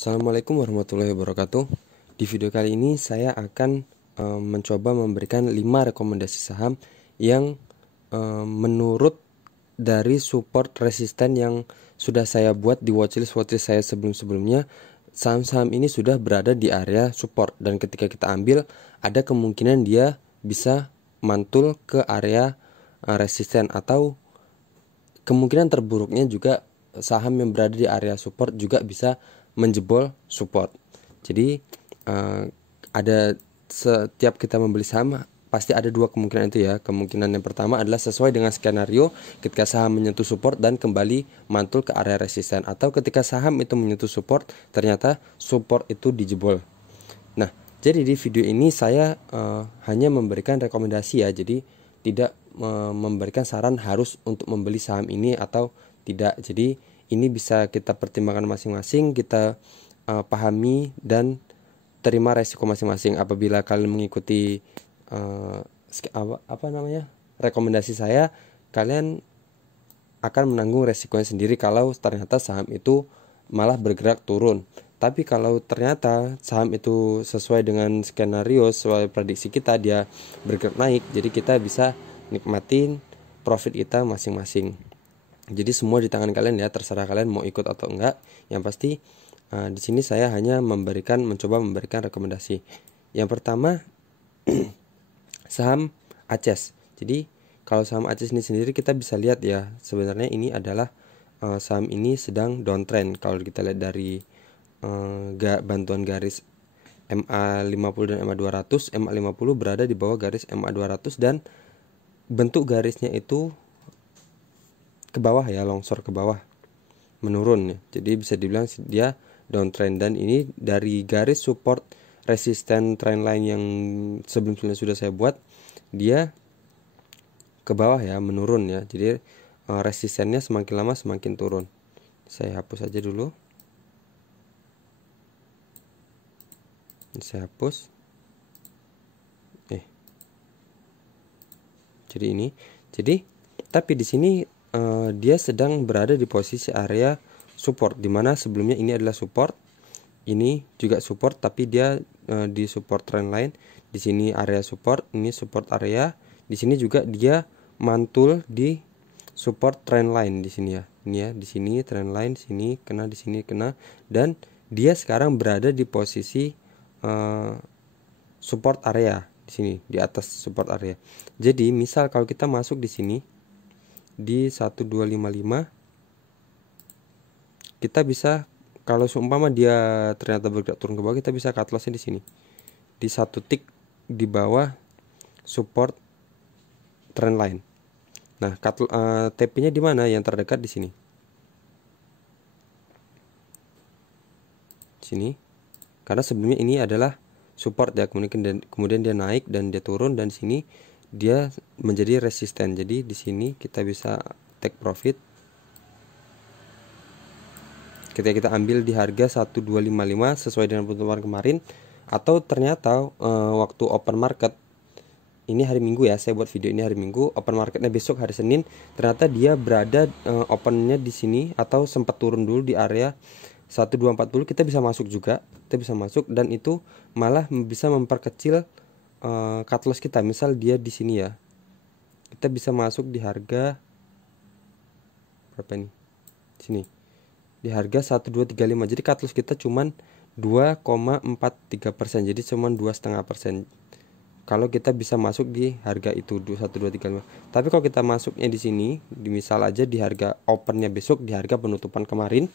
Assalamualaikum warahmatullahi wabarakatuh. Di video kali ini saya akan mencoba memberikan 5 rekomendasi saham yang menurut dari support resisten yang sudah saya buat di watchlist saya sebelum-sebelumnya. Saham-saham ini sudah berada di area support dan ketika kita ambil ada kemungkinan dia bisa mantul ke area resisten, atau kemungkinan terburuknya juga saham yang berada di area support juga bisa menjebol support. Jadi ada setiap kita membeli saham pasti ada dua kemungkinan itu ya. Kemungkinan yang pertama adalah sesuai dengan skenario ketika saham menyentuh support dan kembali mantul ke area resisten, atau ketika saham itu menyentuh support ternyata support itu dijebol. Nah, jadi di video ini saya hanya memberikan rekomendasi ya. Jadi tidak memberikan saran harus untuk membeli saham ini atau tidak. Jadi ini bisa kita pertimbangkan masing-masing, kita pahami dan terima resiko masing-masing. Apabila kalian mengikuti rekomendasi saya, kalian akan menanggung resikonya sendiri kalau ternyata saham itu malah bergerak turun. Tapi kalau ternyata saham itu sesuai dengan skenario, sesuai prediksi kita, dia bergerak naik, jadi kita bisa nikmatin profit kita masing-masing. Jadi semua di tangan kalian ya, terserah kalian mau ikut atau enggak. Yang pasti di sini saya hanya mencoba memberikan rekomendasi. Yang pertama saham ACES. Jadi kalau saham ACES ini sendiri kita bisa lihat ya, sebenarnya ini adalah saham ini sedang downtrend. Kalau kita lihat dari bantuan garis MA50 dan MA200, MA50 berada di bawah garis MA200 dan bentuk garisnya itu ke bawah ya, longsor ke bawah, menurun ya. Jadi bisa dibilang dia downtrend, dan ini dari garis support resisten trendline yang sebelumnya sudah saya buat, dia ke bawah ya, menurun ya. Jadi resistennya semakin lama semakin turun. Saya hapus aja dulu. Saya hapus. Jadi ini. Jadi tapi di sini dia sedang berada di posisi area support, dimana sebelumnya ini adalah support, ini juga support, tapi dia di support trendline. Di sini area support, ini support area. Di sini juga dia mantul di support trendline di sini ya. Ini ya, di sini trendline, sini kena, di sini kena, dan dia sekarang berada di posisi support area di sini, di atas support area. Jadi misal kalau kita masuk di sini di 1255, kita bisa, kalau seumpama dia ternyata bergerak turun ke bawah, kita bisa cut lossnya di sini di satu tick di bawah support trendline. Nah, TP-nya di mana? Yang terdekat di sini. Sini. Karena sebelumnya ini adalah support ya, kemudian dia naik dan dia turun, dan di sini dia menjadi resisten. Jadi di sini kita bisa take profit. Ketika kita ambil di harga 1255 sesuai dengan penutupan kemarin, atau ternyata waktu open market ini hari Minggu ya, saya buat video ini hari Minggu, open marketnya besok hari Senin, ternyata dia berada opennya di sini atau sempat turun dulu di area 1240, kita bisa masuk juga, kita bisa masuk, dan itu malah bisa memperkecil cut loss kita. Misal dia di sini ya, kita bisa masuk di harga berapa ini? Sini. Di harga 1235. Jadi cut loss kita cuman 2,43%. Jadi cuman 2,5%. Kalau kita bisa masuk di harga itu 1235. Tapi kalau kita masuknya di sini, misal aja di harga opennya besok, di harga penutupan kemarin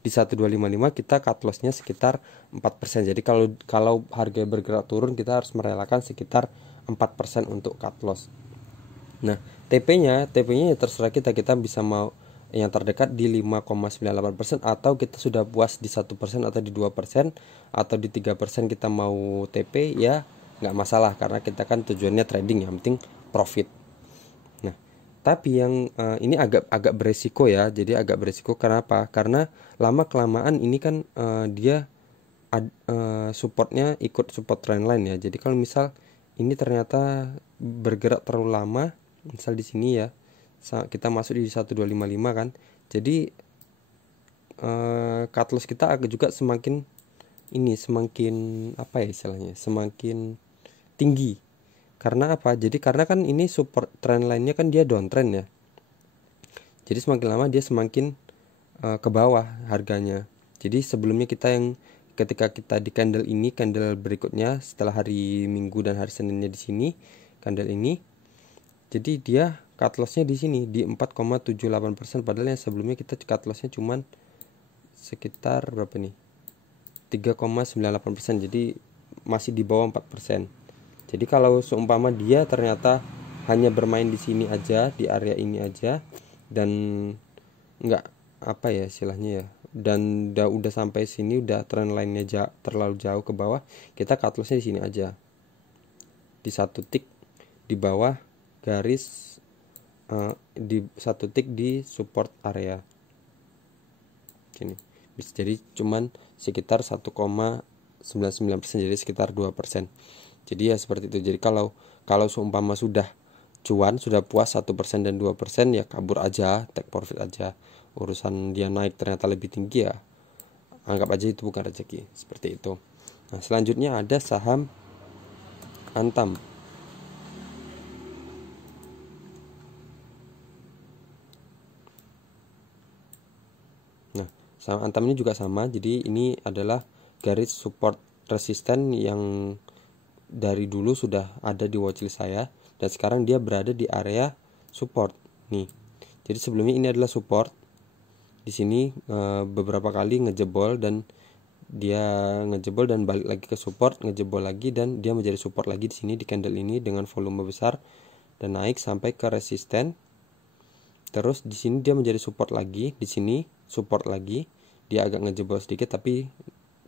di 1255, kita cut lossnya sekitar 4%. Jadi kalau harga bergerak turun, kita harus merelakan sekitar 4% untuk cut loss. Nah, TP-nya ya terserah kita bisa mau yang terdekat di 5,98%, atau kita sudah puas di 1% atau di 2% atau di 3% kita mau TP ya nggak masalah, karena kita kan tujuannya trading, yang penting profit. Nah, tapi yang ini agak beresiko ya. Jadi agak beresiko, kenapa? Karena lama kelamaan ini kan dia supportnya ikut support trendline ya. Jadi kalau misal ini ternyata bergerak terlalu lama, misal di sini ya, kita masuk di 1255 kan, jadi cut loss kita agak juga semakin apa ya istilahnya, semakin tinggi. Karena apa? Jadi karena kan ini support trend line-nya kan dia downtrend ya. Jadi semakin lama dia semakin ke bawah harganya. Jadi sebelumnya ketika kita di candle ini, candle berikutnya setelah hari Minggu dan hari Seninnya di sini, candle ini. Jadi dia cut loss-nya di sini di 4,78%, padahal yang sebelumnya kita cut loss-nya cuman sekitar berapa nih? 3,98%. Jadi masih di bawah 4%. Jadi kalau seumpama dia ternyata hanya bermain di sini aja, di area ini aja, dan nggak apa ya istilahnya ya, dan udah sampai sini, udah trend line-nya terlalu jauh ke bawah, kita cut loss-nya di sini aja, di satu tick di bawah garis, di satu tick di support area sini. Bisa jadi cuman sekitar 1,99%, jadi sekitar 2%. Jadi ya seperti itu. Jadi kalau seumpama sudah cuan, sudah puas 1% dan 2%, ya kabur aja, take profit aja. Urusan dia naik ternyata lebih tinggi, ya anggap aja itu bukan rezeki, seperti itu. Nah, selanjutnya ada saham Antam. Nah, saham Antam ini juga sama. Jadi ini adalah garis support resisten yang dari dulu sudah ada di watchlist saya, dan sekarang dia berada di area support nih. Jadi sebelumnya ini adalah support. Di sini beberapa kali ngejebol, dan dia ngejebol dan balik lagi ke support, ngejebol lagi, dan dia menjadi support lagi di sini di candle ini dengan volume besar dan naik sampai ke resisten. Terus di sini dia menjadi support lagi, di sini support lagi, dia agak ngejebol sedikit tapi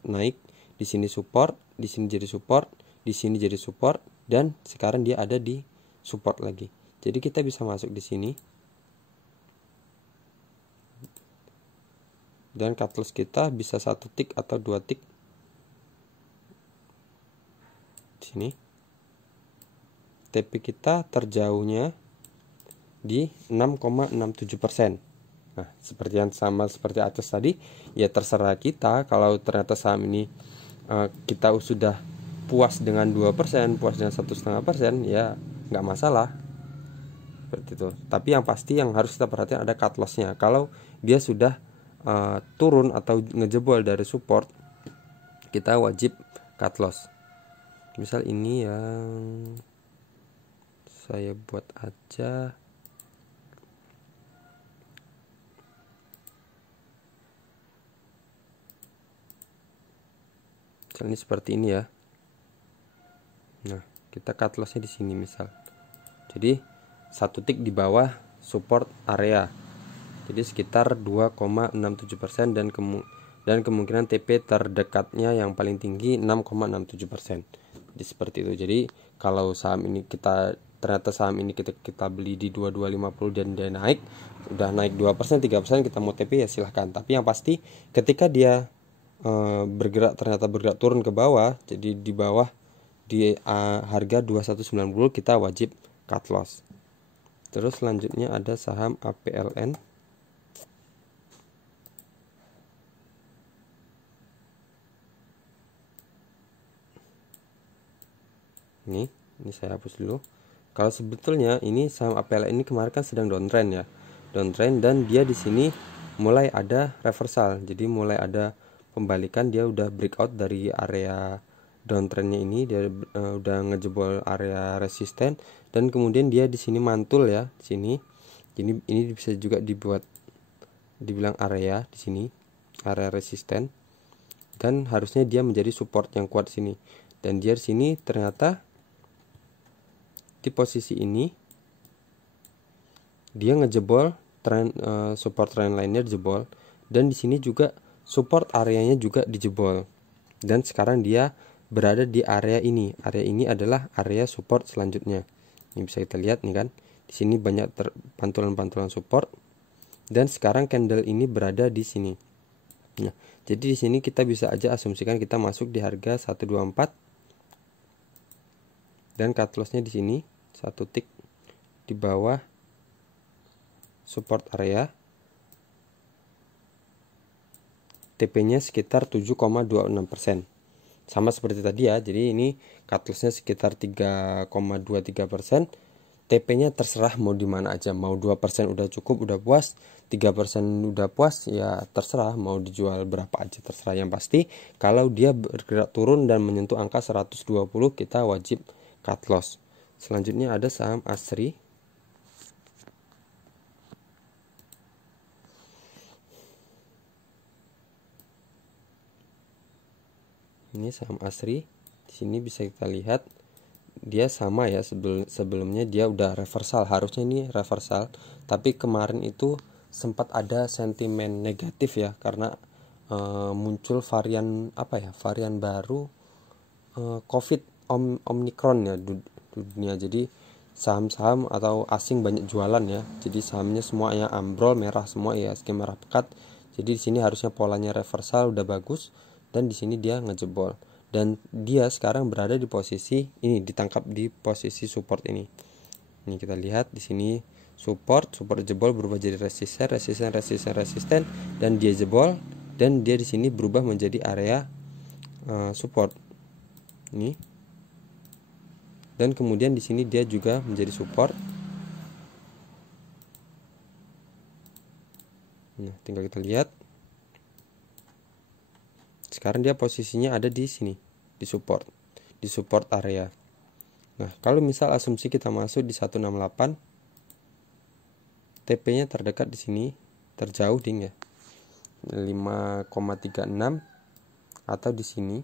naik. Di sini support, di sini jadi support, di sini jadi support, dan sekarang dia ada di support lagi. Jadi kita bisa masuk di sini, dan cut loss kita bisa 1 tick atau 2 tick di sini. TP kita terjauhnya di 6,67%. Nah, seperti yang sama seperti atas tadi, ya terserah kita. Kalau ternyata saham ini kita sudah puas dengan 2%, puas dengan 1,5%, ya nggak masalah, seperti itu. Tapi yang pasti yang harus kita perhatikan ada cut loss-nya. Kalau dia sudah turun atau ngejebol dari support, kita wajib cut loss. Misal ini yang saya buat aja, misalnya seperti ini ya. Nah, kita cut loss-nya di sini misal. Jadi 1 tick di bawah support area. Jadi sekitar 2,67%, dan kemungkinan TP terdekatnya yang paling tinggi 6,67%. Jadi seperti itu. Jadi kalau saham ini ternyata kita beli di 2250 dan dia naik, udah naik 2%, 3%, kita mau TP ya silahkan. Tapi yang pasti ketika dia ternyata bergerak turun ke bawah, jadi di bawah di harga 2190, kita wajib cut loss. Terus selanjutnya ada saham APLN. Ini saya hapus dulu. Kalau sebetulnya ini saham APLN ini kemarin kan sedang downtrend ya, downtrend, dan dia di sini mulai ada reversal. Jadi mulai ada pembalikan, dia udah breakout dari area downtrendnya ini, dia udah ngejebol area resisten, dan kemudian dia di sini mantul ya, di sini. Ini bisa juga dibilang area di sini, area resisten, dan harusnya dia menjadi support yang kuat di sini. Dan dia di sini ternyata di posisi ini dia ngejebol support trend line-nya dijebol, dan di sini juga support areanya juga dijebol. Dan sekarang dia berada di area ini. Area ini adalah area support selanjutnya. Ini bisa kita lihat nih kan. Di sini banyak pantulan-pantulan support, dan sekarang candle ini berada di sini. Nah, jadi di sini kita bisa aja asumsikan kita masuk di harga 124, dan cut loss-nya di sini 1 tick di bawah support area. TP-nya sekitar 7,26%. Sama seperti tadi ya, jadi ini cut loss-nya sekitar 3,23%. TP-nya terserah mau di mana aja, mau 2% udah cukup, udah puas, 3% udah puas, ya terserah mau dijual berapa aja, terserah. Yang pasti kalau dia bergerak turun dan menyentuh angka 120, kita wajib cut loss. Selanjutnya ada saham Asri. Ini saham Asri. Di sini bisa kita lihat dia sama ya, sebelumnya dia udah reversal, harusnya ini reversal, tapi kemarin itu sempat ada sentimen negatif ya, karena muncul varian varian baru COVID Omicron ya dunia. Jadi saham-saham atau asing banyak jualan ya, jadi sahamnya semuanya ambrol, merah semua ya, IHSG merah pekat. Jadi di sini harusnya polanya reversal udah bagus, dan di sini dia ngejebol. Dan dia sekarang berada di posisi ini, ditangkap di posisi support ini. Ini kita lihat di sini support jebol berubah jadi resisten, dan dia jebol, dan dia di sini berubah menjadi area support. Ini. Dan kemudian di sini dia juga menjadi support. Nah, tinggal kita lihat. Sekarang dia posisinya ada di sini, di support area. Nah, kalau misal asumsi kita masuk di 168, TP-nya terdekat di sini, terjauh ding ya, 5,36, atau di sini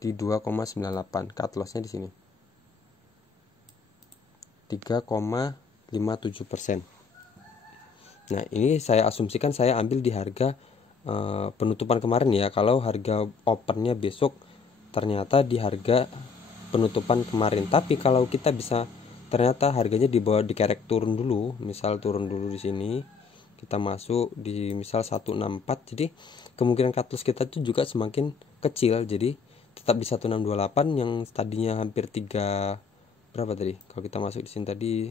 di 2,98, cut loss-nya di sini 3,57%. Nah, ini saya asumsikan, saya ambil di harga penutupan kemarin ya. Kalau harga opennya besok ternyata di harga penutupan kemarin, tapi kalau kita bisa ternyata harganya dikerek turun dulu, misal turun dulu di sini, kita masuk di misal 164, jadi kemungkinan cut loss kita itu juga semakin kecil, jadi tetap di 1628 yang tadinya hampir 3 berapa tadi, kalau kita masuk di sini tadi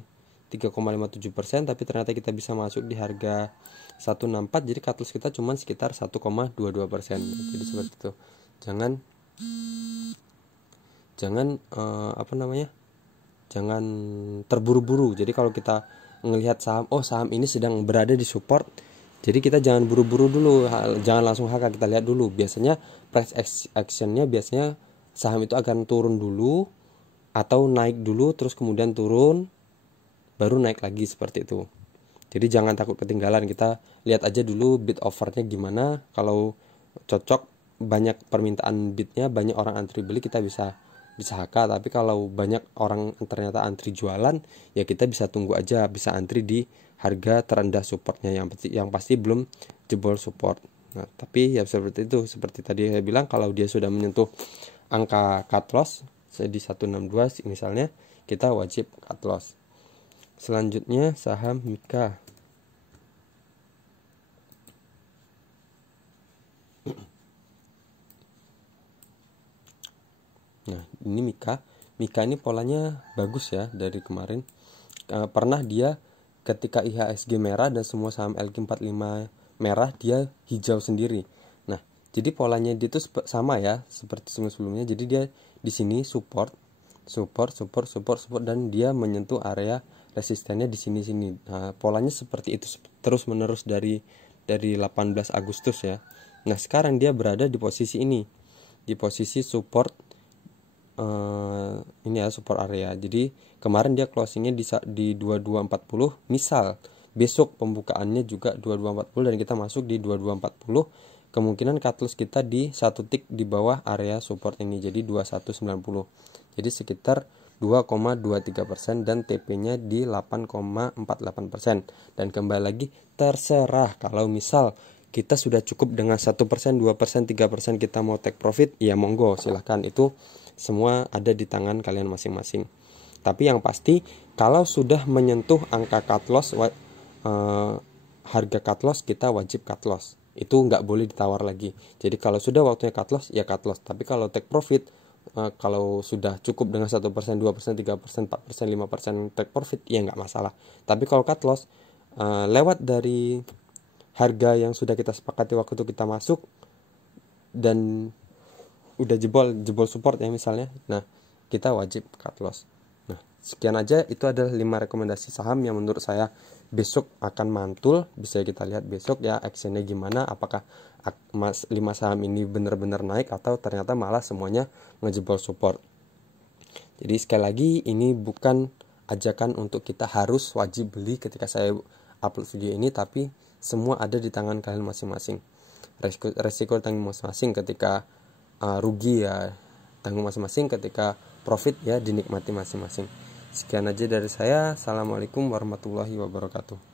3,57%, tapi ternyata kita bisa masuk di harga 164, jadi cut loss kita cuma sekitar 1,22%. Jadi seperti itu. Jangan jangan terburu-buru. Jadi kalau kita melihat saham ini sedang berada di support, jadi kita jangan buru-buru dulu, jangan langsung HK, kita lihat dulu. Biasanya price action-nya biasanya saham itu akan turun dulu atau naik dulu terus kemudian turun baru naik lagi, seperti itu. Jadi jangan takut ketinggalan, kita lihat aja dulu bid offernya gimana. Kalau cocok, banyak permintaan bidnya, banyak orang antri beli, kita bisa HK. Tapi kalau banyak orang ternyata antri jualan, ya kita bisa tunggu aja, bisa antri di harga terendah supportnya, yang pasti belum jebol support. Nah, tapi ya seperti itu, seperti tadi saya bilang, kalau dia sudah menyentuh angka cut loss di 162 misalnya, kita wajib cut loss. Selanjutnya saham Mika. Nah, ini Mika ini polanya bagus ya dari kemarin. Pernah dia ketika IHSG merah dan semua saham LQ45 merah, dia hijau sendiri. Nah, jadi polanya dia itu sama ya seperti sebelumnya. Jadi dia di sini support, dan dia menyentuh area resistennya di sini. Nah, polanya seperti itu terus menerus dari 18 Agustus ya. Nah, sekarang dia berada di posisi ini, di posisi support ini ya, support area. Jadi kemarin dia closingnya di 2240. Misal besok pembukaannya juga 2240 dan kita masuk di 2240, kemungkinan cut loss kita di satu tick di bawah area support ini, jadi 2190. Jadi sekitar 2,23% dan TP-nya di 8,48%. Dan kembali lagi, terserah kalau misal kita sudah cukup dengan 1%, 2%, 3% kita mau take profit, ya monggo silahkan, itu semua ada di tangan kalian masing-masing. Tapi yang pasti kalau sudah menyentuh angka cut loss, harga cut loss, kita wajib cut loss. Itu nggak boleh ditawar lagi. Jadi kalau sudah waktunya cut loss, ya cut loss. Tapi kalau take profit, kalau sudah cukup dengan 1%, 2%, 3%, 4%, 5% take profit, ya nggak masalah. Tapi kalau cut loss lewat dari harga yang sudah kita sepakati waktu itu kita masuk dan udah jebol support ya misalnya, nah kita wajib cut loss. Nah sekian aja, itu adalah 5 rekomendasi saham yang menurut saya besok akan mantul. Bisa kita lihat besok ya actionnya gimana, apakah 5 saham ini benar-benar naik atau ternyata malah semuanya ngejebol support. Jadi sekali lagi, ini bukan ajakan untuk kita harus wajib beli ketika saya upload video ini, tapi semua ada di tangan kalian masing-masing. Resiko tanggung masing-masing, ketika rugi ya tanggung masing-masing, ketika profit ya dinikmati masing-masing. Sekian aja dari saya. Assalamualaikum warahmatullahi wabarakatuh.